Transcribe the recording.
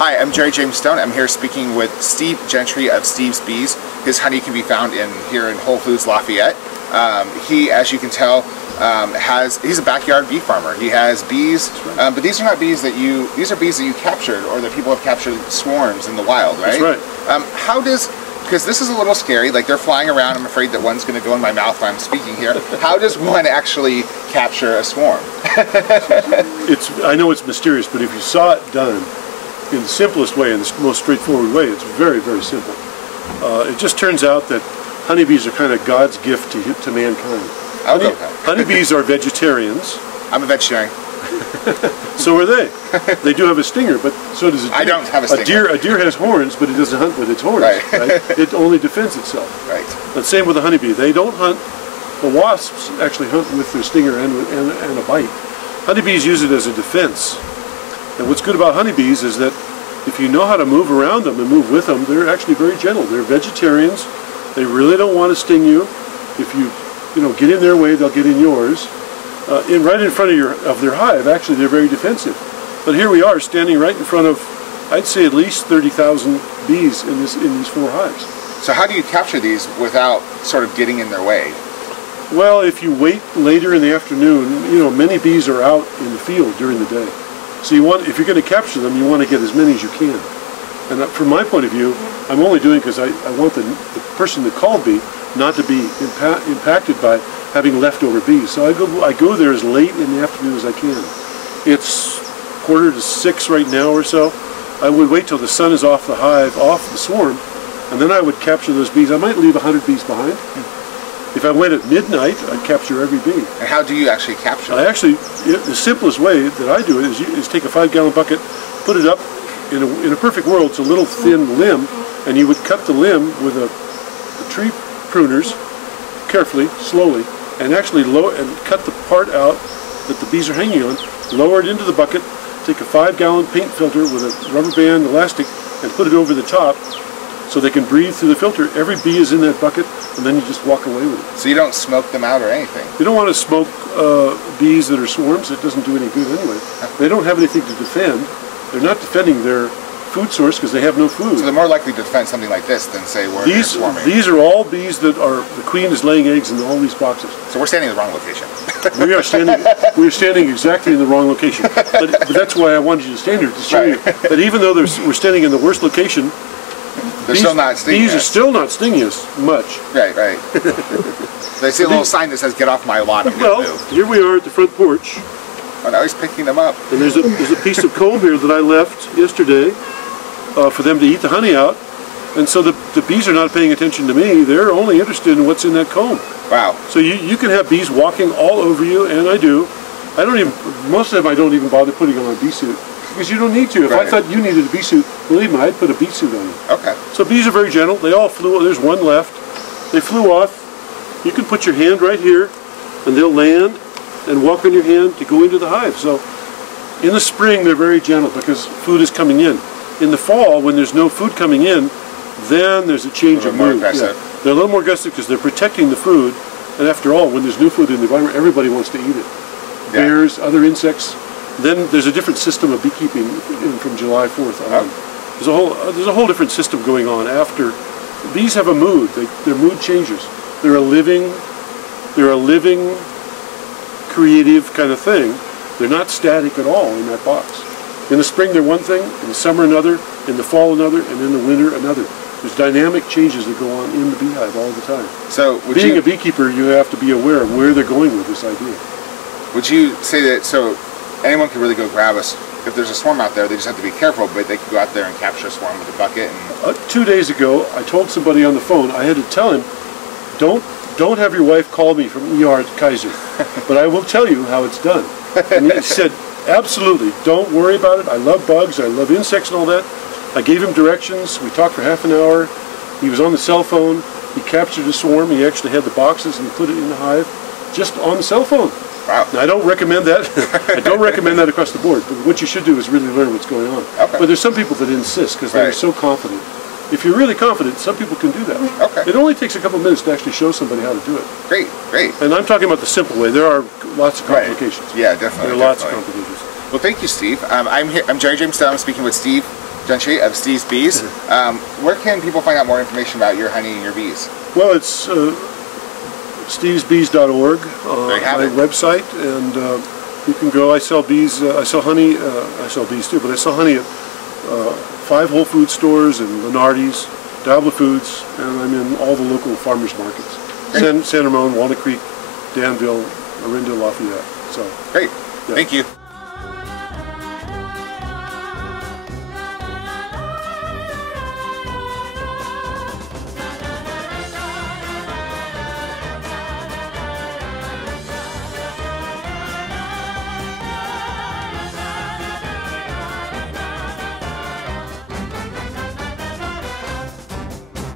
Hi, I'm Jerry James Stone. I'm here speaking with Steve Gentry of Steve's Bees. His honey can be found here in Whole Foods Lafayette. He, as you can tell, he's a backyard bee farmer. He has bees, but these are not bees these are bees that you captured, or that people have captured swarms in the wild, right? That's right. Because this is a little scary, like they're flying around, I'm afraid that one's going to go in my mouth when I'm speaking here. How does one actually capture a swarm? I know it's mysterious, but if you saw it done in the simplest way, in the most straightforward way, it's very, very simple. It just turns out that honeybees are kind of God's gift to mankind. Honeybees are vegetarians. I'm a vegetarian. So are they. They do have a stinger, but so does a deer. I don't have a stinger. A deer has horns, but it doesn't hunt with its horns. Right. Right? It only defends itself. Right. The same with the honeybee. They don't hunt. The wasps actually hunt with their stinger and a bite. Honeybees use it as a defense. And what's good about honeybees is that if you know how to move around them and move with them, they're actually very gentle. They're vegetarians. They really don't want to sting you. If you get in their way, they'll get in yours. Right in front of their hive, actually, they're very defensive. But here we are, standing right in front of, I'd say, at least 30,000 bees in these 4 hives. So how do you capture these without sort of getting in their way? Well, if you wait later in the afternoon, many bees are out in the field during the day. So if you're going to capture them, you want to get as many as you can. And from my point of view, I'm only doing it because I want the person that called me not to be impacted by having leftover bees. So I go there as late in the afternoon as I can. It's 5:45 right now or so. I would wait till the sun is off the hive, off the swarm, and then I would capture those bees. I might leave 100 bees behind. If I went at midnight, I'd capture every bee. And how do you actually capture them? The simplest way that I do it is take a 5-gallon bucket, put it up. In a perfect world, it's a little thin limb, and you would cut the limb with a tree pruners, carefully, slowly, and actually cut the part out that the bees are hanging on, lower it into the bucket, take a 5-gallon paint filter with a rubber band elastic, and put it over the top so they can breathe through the filter. Every bee is in that bucket, and then you just walk away with it. So you don't smoke them out or anything? You don't want to smoke bees that are swarms. It doesn't do any good anyway. They don't have anything to defend. They're not defending their food source because they have no food. So they're more likely to defend something like this than, say, where they're swarming. These are all bees that the queen is laying eggs in all these boxes. So we're standing in the wrong location. We are standing exactly in the wrong location. But that's why I wanted you to stand here, to show you that even though we're standing in the worst location, bees are still not stinging us much. Right. They see a little sign that says, "Get off my lawn." Well, here we are at the front porch. Oh, now he's picking them up. And there's a piece of comb here that I left yesterday for them to eat the honey out. And so the bees are not paying attention to me. They're only interested in what's in that comb. Wow. So you can have bees walking all over you, and I do. Most of them I don't even bother putting on a bee suit. Because you don't need to. If I thought you needed a bee suit, believe me, I'd put a bee suit on you. Okay. So bees are very gentle. They all flew. There's one left. They flew off. You can put your hand right here, and they'll land and walk on your hand to go into the hive. So in the spring, they're very gentle because food is coming in. In the fall, when there's no food coming in, then there's a change of mood. More aggressive. Yeah. They're a little more aggressive because they're protecting the food. And after all, when there's new food in the environment, everybody wants to eat it. Yeah. Bears, other insects. Then there's a different system of beekeeping from July 4th on. There's a whole different system going on after. Bees have a mood. Their mood changes. They're a living, creative kind of thing. They're not static at all in that box. In the spring they're one thing, in the summer another, in the fall another, and in the winter another. There's dynamic changes that go on in the beehive all the time. So being a beekeeper, you have to be aware of where they're going with this idea. Would you say that, so anyone can really go grab us? If there's a swarm out there, they just have to be careful, but they can go out there and capture a swarm with a bucket? 2 days ago, I told somebody on the phone, I had to tell him, don't have your wife call me from ER at Kaiser, but I will tell you how it's done. And he said, absolutely, don't worry about it. I love bugs, I love insects and all that. I gave him directions. We talked for half an hour. He was on the cell phone. He captured a swarm. He actually had the boxes and he put it in the hive just on the cell phone. Wow. Now, I don't recommend that. I don't recommend that across the board. But what you should do is really learn what's going on. Okay. But there's some people that insist because they're so confident. If you're really confident, some people can do that. Okay. It only takes a couple minutes to actually show somebody how to do it. Great. And I'm talking about the simple way. There are lots of complications. Yeah, definitely. There are lots of complications. Well, thank you, Steve. I'm Jerry James Stone. I'm speaking with Steve Gentry of Steve's Bees. Where can people find out more information about your honey and your bees? Well, it's stevesbees.org, my website, and you can go. I sell bees, I sell honey, I sell bees too, but I sell honey at 5 Whole Food stores and Lenardi's, Dabla Foods, and I'm in all the local farmers markets. San Ramon, Walnut Creek, Danville, Orinda, Lafayette. So, great. Yeah. Thank you.